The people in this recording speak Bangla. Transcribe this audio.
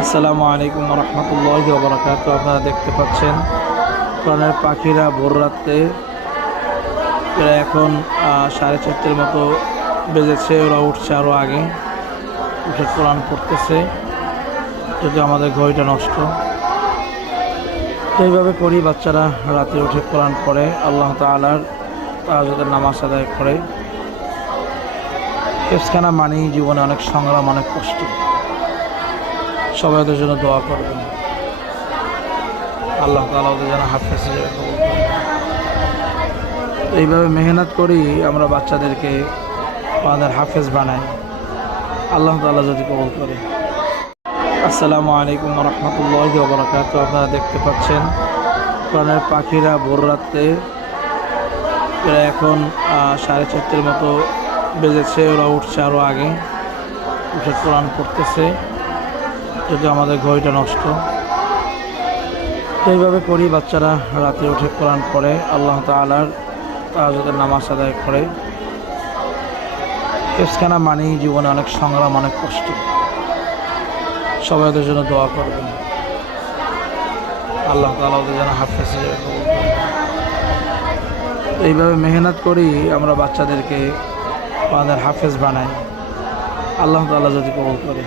আসসালামু আলাইকুম রহমতুল্লাহি ওয়া বারাকাতুহু। আপনারা দেখতে পাচ্ছেন প্রাণের পাখিরা ভোর রাতে এরা এখন 4:30 মতো বেজেছে। ওরা উঠছে আরও আগে, উঠে কোরআন পড়তেছে, যদি আমাদের ঘড়িটা নষ্ট। তো এইভাবে করি, বাচ্চারা রাতে উঠে কোরআন পড়ে, আল্লাহ তাআলার তাহাজ্জুদের নামাজ আদায় করে। হেফজখানা মানেই জীবনে অনেক সংগ্রাম, অনেক কষ্ট। সবাই ওদের জন্য দোয়া করবেন, আল্লাহ তাআলা ওদের যেন হাফেজ হিসেবে কবুল করেন। এইভাবে মেহনত করি আমরা বাচ্চাদেরকে আমাদের হাফেজ বানাই, আল্লাহ তাআলা যদি কবুল করে। আসসালামু আলাইকুম রহমতুল্লাহি ওয়া বারাকাতুহু। আপনারা দেখতে পাচ্ছেন প্রাণের পাখিরা ভোর রাতে এরা এখন 4:30 মতো বেজেছে। ওরা উঠছে আরও আগে, উঠে কোরআন পড়তেছে, যদি আমাদের ঘড়িটা নষ্ট। তো এইভাবে করি, বাচ্চারা রাতে উঠে কোরআন পড়ে, আল্লাহ তাআলার তাহাজ্জুদের নামাজ আদায় করে। হেফজখানা মানেই জীবনে অনেক সংগ্রাম, অনেক কষ্ট। সবাই ওদের জন্য দোয়া করবেন, আল্লাহ তাআলা ওদের যেন হাফেজ হিসেবে কবুল করেন। এইভাবে মেহনত করি আমরা বাচ্চাদেরকে আমাদের হাফেজ বানাই, আল্লাহ তাআলা যদি কবুল করে।